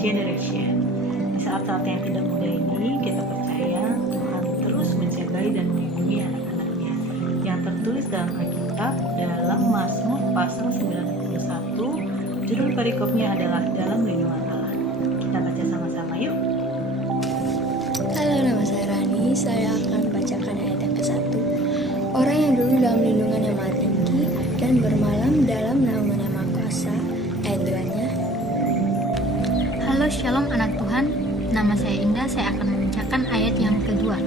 generation. Di saat-saat yang tidak mudah ini, kita percaya Tuhan terus menjagai dan melindungi anak-anaknya. Yang tertulis dalam Alkitab dalam Mazmur pasal 91, judul perikopnya adalah dalam lindungan Allah. Kita baca sama-sama yuk. Halo, nama saya Rani. Saya akan membacakan ayat yang ke-1. Orang yang dulu dalam lindungan yang maha tinggi dan bermalam dalam naungan yang maha kuasa. Ayat 2-nya. Halo, shalom anak Tuhan. Nama saya Indah. Saya akan membacakan ayat yang kedua.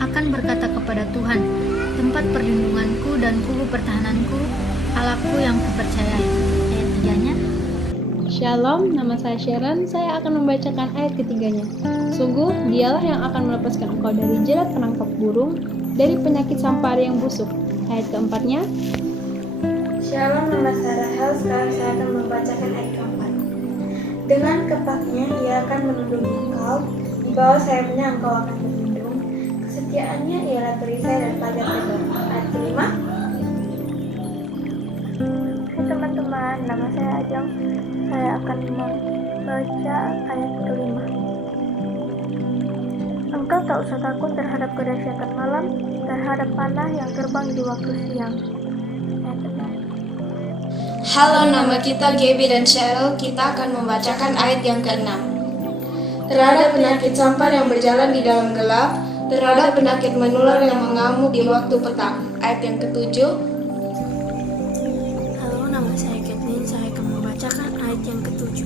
Akan berkata kepada Tuhan, tempat perlindunganku dan kubu pertahananku, Allahku yang kupercayai. Ayat 3-nya. Shalom, nama saya Sharon. Saya akan membacakan ayat ketiganya. Sungguh, dialah yang akan melepaskan engkau dari jerat penangkap burung, dari penyakit sampar yang busuk. Ayat keempatnya. Shalom, nama saya Rahel. Sekarang saya akan membacakan ayat keempat. Dengan kepaknya ia akan melindungi engkau, di bawah sayapnya engkau akan berlindung. Kesetiaannya ialah perisai dan pagar tegak. Ayat kelima. Hai teman-teman, nama saya Ajeng. Saya akan membaca ayat kelima. Engkau tak usah takut terhadap kedahsyatan malam, terhadap panah yang terbang di waktu siang. Halo, nama kita Gaby dan Cheryl. Kita akan membacakan ayat yang ke-6. Terhadap penyakit sampar yang berjalan di dalam gelap, terhadap penyakit menular yang mengamuk di waktu petang. Ayat yang ke-7. Halo, nama saya Kathleen. Saya akan membacakan ayat yang ke-7.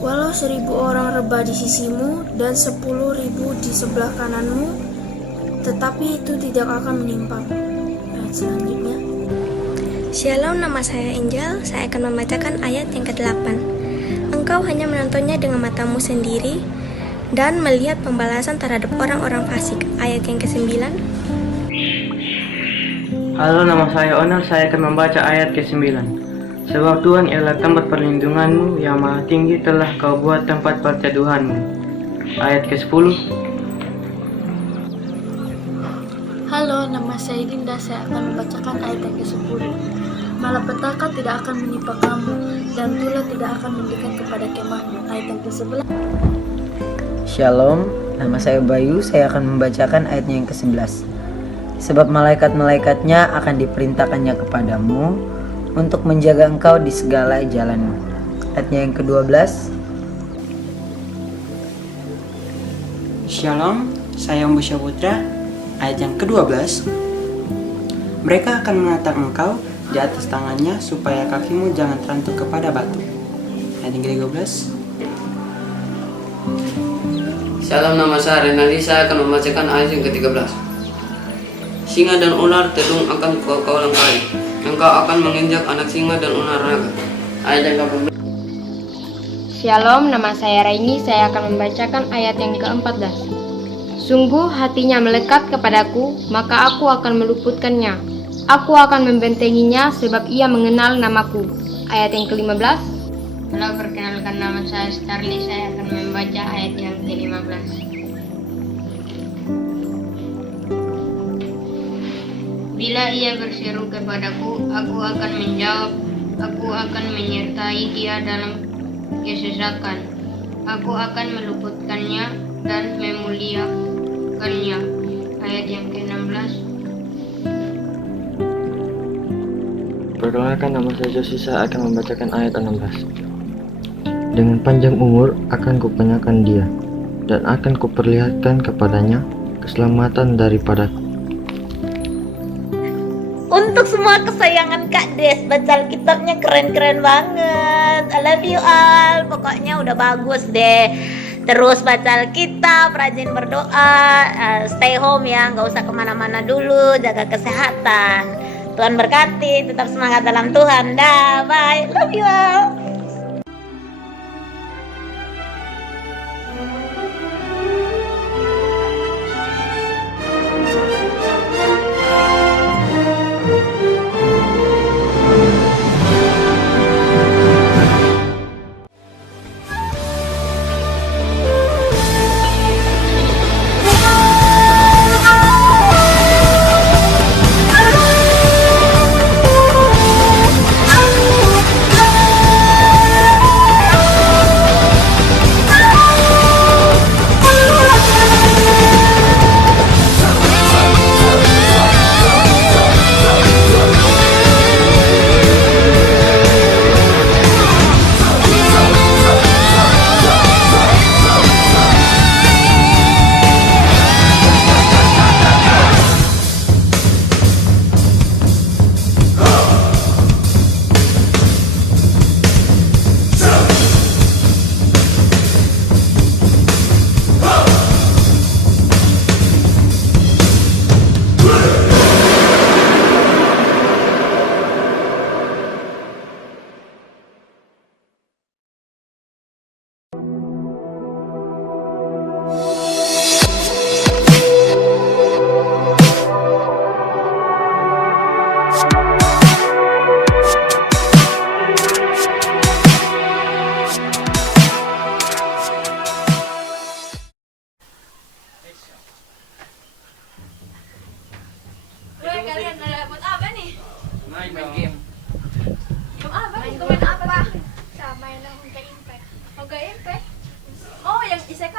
Walau 1.000 orang rebah di sisimu dan 10.000 di sebelah kananmu, tetapi itu tidak akan menimpamu. Ayat selanjutnya. Shalom, nama saya Angel. Saya akan membacakan ayat yang ke-8. Engkau hanya menontonnya dengan matamu sendiri dan melihat pembalasan terhadap orang-orang fasik. Ayat yang ke-9. Halo, nama saya Onel. Saya akan membaca ayat ke-9. Sebab Tuhan ialah tempat perlindunganmu, yang maha tinggi telah kau buat tempat perteduhanmu. Ayat ke-10. Halo, nama saya Dinda. Saya akan membacakan ayat yang ke-10. Malapetaka tidak akan menimpa kamu, dan tulah tidak akan mendekat kepada kemahmu. Ayat yang ke-11. Shalom, nama saya Bayu. Saya akan membacakan ayatnya yang ke-11. Sebab malaikat-malaikatnya akan diperintahkannya kepadamu untuk menjaga engkau di segala jalanmu. Ayatnya yang ke-12. Shalom, saya Umbusya Putra. Ayat yang ke-12. Mereka akan menatang engkau di atas tangannya supaya kakimu jangan terantuk kepada batu. Ayat yang ke-13. Shalom, nama saya Renaldi. Saya akan membacakan ayat yang ke-13. Singa dan ular tedung akan kau langkai. Engkau akan menginjak anak singa dan ular naga. Ayat yang ke-14. Shalom, nama saya Raini. Saya akan membacakan ayat yang ke-14. Sungguh hatinya melekat kepadaku, maka aku akan meluputkannya. Aku akan membentenginya sebab ia mengenal namaku. Ayat yang ke-15. Halo, perkenalkan nama saya Starly. Saya akan membaca ayat yang ke-15. Bila ia berseru kepadaku, aku akan menjawab. Aku akan menyertai dia dalam kesesakan. Aku akan meluputkannya dan memuliakannya. Ayat yang ke-16. Perkenalkan, nama saya Josi. Saya akan membacakan ayat 16. Dengan panjang umur akan kupanjangkan dia, dan akan kuperlihatkan kepadanya keselamatan daripadaku. Untuk semua kesayangan Kak Des, baca Alkitabnya keren-keren banget. I love you all. Pokoknya udah bagus deh. Terus baca Alkitab, rajin berdoa, stay home ya, nggak usah kemana-mana dulu, jaga kesehatan. Tuhan berkati, tetap semangat dalam Tuhan. Dah, bye. Love you all.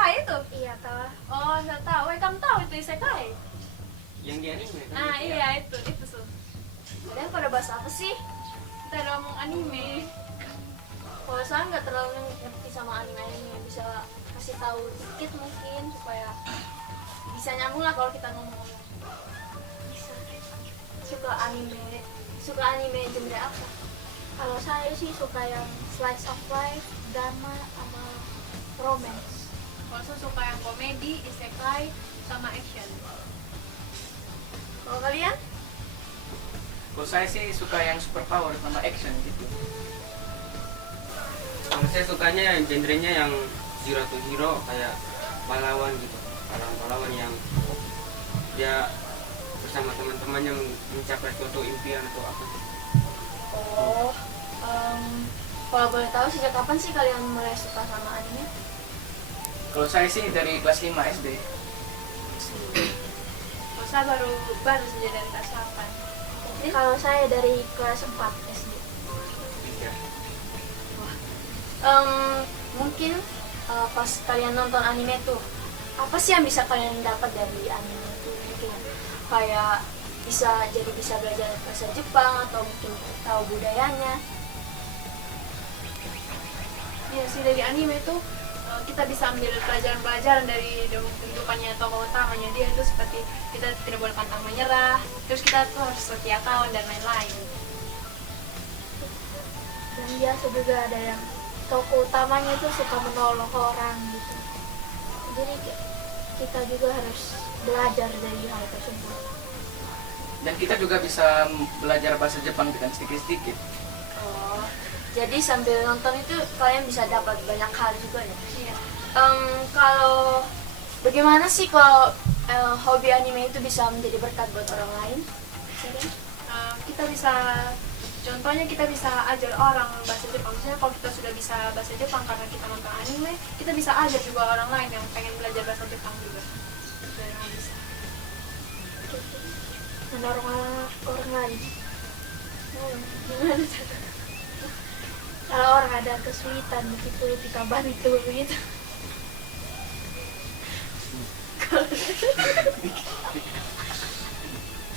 isekai itu? Iya toh. Oh, saya tahu. Kamu tahu itu isekai? Yang di anime kan? Ah iya itu tuh. Kalian pada bahas apa sih? Kita udah ngomong anime. Kalau saya nggak terlalu ngerti sama anime, bisa kasih tahu dikit mungkin supaya bisa nyambung lah kalau kita ngomong. Bisa. Suka anime genre apa? Kalau saya sih suka yang slice of life, drama, sama romance. Kalau saya suka yang komedi, isekai, sama action. Kalau kalian? Kalau saya sih suka yang super power sama action gitu. Kalau saya sukanya yang genrenya yang zero to hero, kayak pahlawan gitu. Pahlawan yang dia bersama teman-temannya mencapai suatu impian atau apa gitu. Oh, kalau boleh tahu sejak kapan sih kalian mulai suka sama anime? Kalau saya sih dari kelas 5 SD. Kalau saya baru saja dari kelas 8. Kalau saya dari kelas 4 SD. Tiga. Mungkin pas kalian nonton anime tuh, apa sih yang bisa kalian dapat dari anime itu? Mungkin kayak bisa belajar bahasa Jepang atau mungkin tahu budayanya. Iya sih, dari anime itu kita bisa ambil pelajaran-pelajaran dari kehidupannya tokoh utamanya. Dia itu seperti kita tidak boleh pantang menyerah, terus kita tuh harus setia kawan dan lain-lain. Dan biasa juga ada yang tokoh utamanya itu suka menolong orang gitu. Jadi kita juga harus belajar dari hal tersebut. Dan kita juga bisa belajar bahasa Jepang dengan sedikit-sedikit. Oh, jadi sambil nonton itu kalian bisa dapat banyak hal juga ya. Iya. Kalau bagaimana sih kalau hobi anime itu bisa menjadi berkat buat orang lain? Kita bisa, contohnya kita bisa ajar orang bahasa Jepang. Misalnya kalau kita sudah bisa bahasa Jepang karena kita nonton anime, kita bisa ajar juga orang lain yang pengen belajar bahasa Jepang juga. Itu yang bisa. Orang lain. Gimana cara? Kalau orang ada kesulitan begitu kita bantu begitu.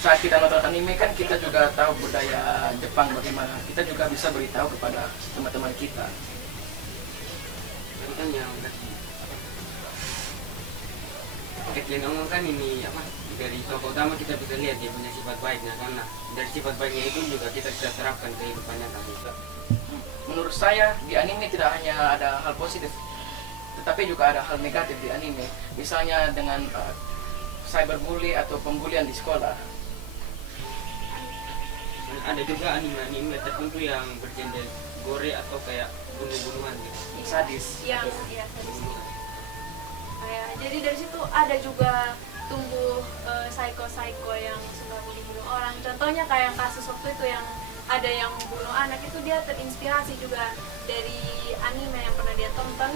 Saat kita nonton anime kan kita juga tahu budaya Jepang bagaimana. Kita juga bisa beritahu kepada teman-teman kita. Itu kan yang Kayak ngomong kan ini apa, dari tokoh utama kita bisa lihat dia punya sifat baiknya, karena dari sifat baiknya itu juga kita bisa terapkan ke kehidupan nyata kita. Menurut saya di anime tidak hanya ada hal positif, tetapi juga ada hal negatif di anime. Misalnya dengan cyberbully atau pembulian di sekolah. Dan ada juga anime tertentu yang bergenre gore atau kayak bunuh-bunuhan gitu. Sadis. Yang sadis. Jadi dari situ ada juga tumbuh psycho yang suka bunuh orang. Contohnya kayak kasus waktu itu yang ada yang bunuh anak, itu dia terinspirasi juga dari anime yang pernah dia tonton,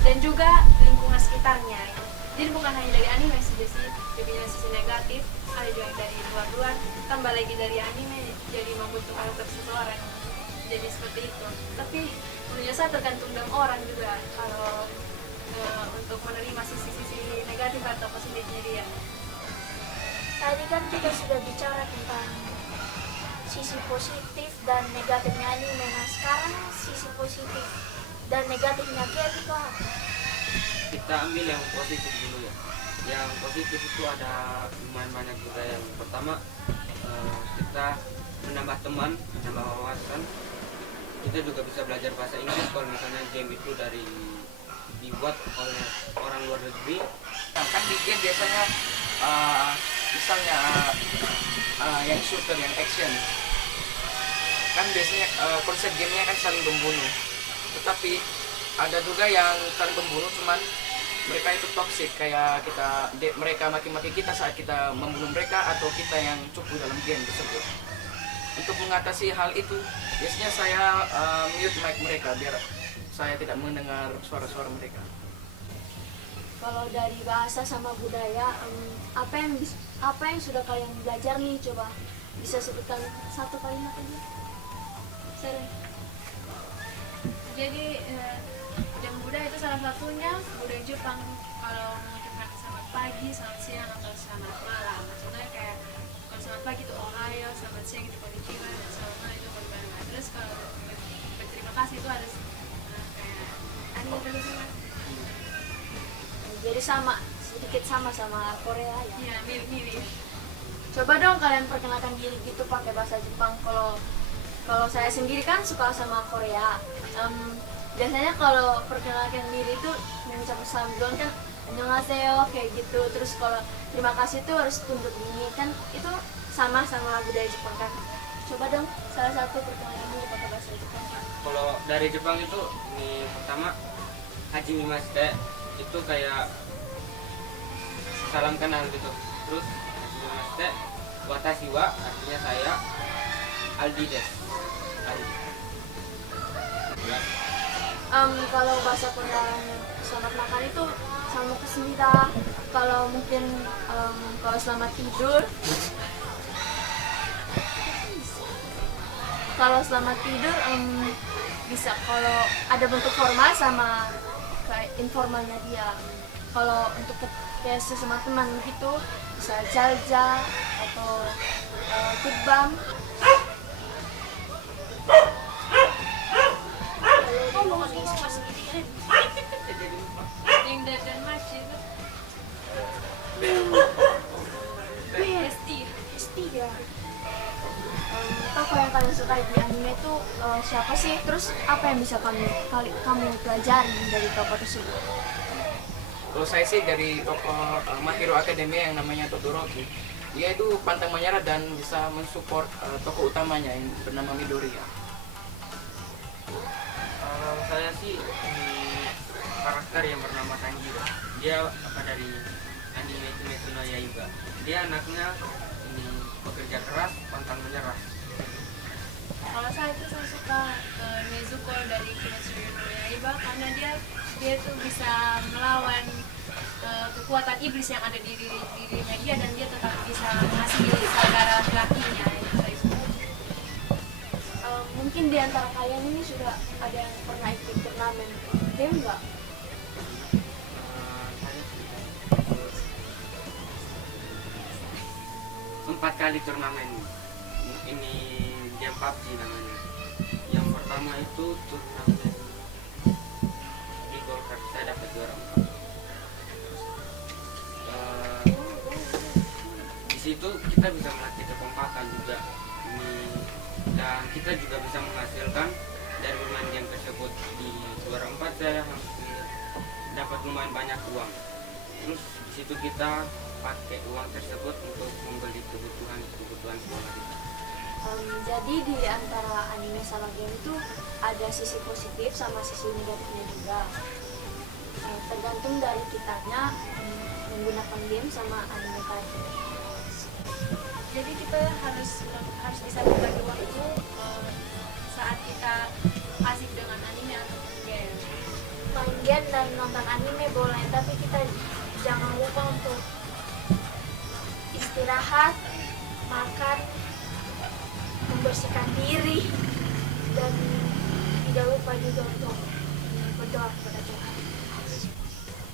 dan juga lingkungan sekitarnya. Jadi bukan hanya dari anime saja sih, dia punya sisi negatif, ada juga dari luar-luar, tambah lagi dari anime jadi membentuk karakter seseorang jadi seperti itu. Tapi menurut saya tergantung dengan orang juga kalau untuk menerima sisi-sisi negatif atau positifnya dia. Tadi kan kita sudah bicara tentang sisi positif dan negatifnya anime. Nah sekarang sisi positif dan negatifnya kayak itu apa? Kita ambil yang positif dulu ya. Yang positif itu ada lumayan banyak juga. Yang pertama, kita menambah teman, menambah wawasan. Kita juga bisa belajar bahasa Inggris kalau misalnya game itu dibuat oleh orang luar negeri. Nah, kan di game biasanya misalnya yang shooter, yang action, kan biasanya konsep gamenya kan saling membunuh. Tetapi ada juga yang saling membunuh, cuman mereka itu toxic, kayak mereka maki-maki kita saat kita membunuh mereka, atau kita yang cupu dalam game tersebut. Untuk mengatasi hal itu, biasanya saya mute mic mereka biar saya tidak mendengar suara-suara mereka. Kalau dari bahasa sama budaya, apa yang sudah kalian belajar nih? Coba bisa sebutkan satu kalimat aja. Seren. Jadi yang budaya itu salah satunya budaya Jepang kalau mengucapkan selamat pagi, selamat siang atau selamat malam. Maksudnya kayak kalau selamat pagi itu ohayo, selamat siang itu konnichiwa, dan selamat malam itu konbanwa. Terus kalau berterima kasih itu harus kayak arigatou. Jadi sama, sedikit sama Korea ya. Iya, mirip-mirip. Coba dong kalian perkenalkan diri gitu pakai bahasa Jepang. Kalau saya sendiri kan suka sama Korea. Biasanya kalau perkenalkan diri itu mengucapkan salam duluan kan annyeonghaseyo kayak gitu. Terus kalau terima kasih itu harus tunduk gini kan, itu sama budaya Jepang kan. Coba dong salah satu perkenalkan diri pakai bahasa Jepang. Kalau dari Jepang itu ini pertama hajimemashite itu kayak salam kenal gitu. Terus hajimemashite watashi wa artinya saya, Aldi desu. Kalau bahasa Korea selamat makan itu sama kesemida. Kalau mungkin kalau selamat tidur, bisa kalau ada bentuk formal sama kayak informalnya dia. Kalau untuk kayak sesama teman gitu bisa jalja atau kutbam. Yang dan masjid Hesti ya. Apa yang kalian suka di anime itu siapa sih? Terus apa yang bisa kamu pelajari dari tokoh tersebut? Kalau saya sih dari tokoh My Hero Academia yang namanya Todoroki. Dia itu pantang menyerah dan bisa mensupport tokoh utamanya yang bernama Midoriya. Saya sih karakter yang bernama Tanjiro. Dia dari anime Kimetsu no Yaiba. Dia anaknya bekerja keras, pantang menyerah. Kalau saya suka Nezuko dari Kimetsu no Yaiba karena dia tuh bisa melawan kekuatan iblis yang ada di dirinya dia, dan dia tetap bisa mengasihi saudara laki-lakinya. Mungkin di antara kalian ini sudah ada yang pernah ikut turnamen game nggak? Empat kali turnamen ini game PUBG namanya. Yang pertama itu turnamen di Golkar, saya dapat juara 4. Di situ kita bisa melatih kekompakan juga, dan kita juga bisa menghasilkan dari bermain game tersebut. Di juara 4 saya hampir dapat lumayan banyak uang. Terus di situ kita pakai uang tersebut untuk membeli kebutuhan sekolah kita. Jadi di antara anime sama game itu ada sisi positif sama sisi negatifnya juga. Tergantung dari kitanya menggunakan game sama anime tadi. Jadi kita harus bisa berbagi waktu saat kita asik dengan anime atau game. Main game dan nonton anime boleh, tapi kita jangan lupa untuk istirahat, makan, membersihkan diri, dan tidak lupa juga untuk berdoa kepada Tuhan.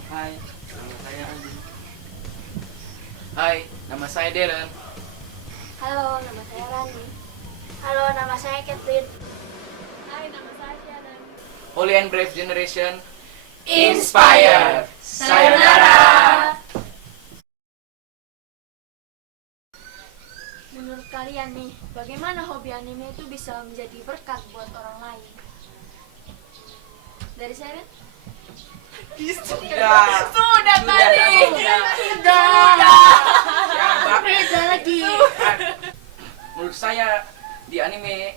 Hai, nama saya Andi. Hai, nama saya Darren. Halo, nama saya Rani. Halo, nama saya Catherine. Hai, nama saya Shannon. Holy and Brave Generation Inspire. Sayonara. Menurut kalian nih, bagaimana hobi anime itu bisa menjadi berkat buat orang lain? Dari saya, Ren? Sudah tadi. Beda lagi. Menurut saya di anime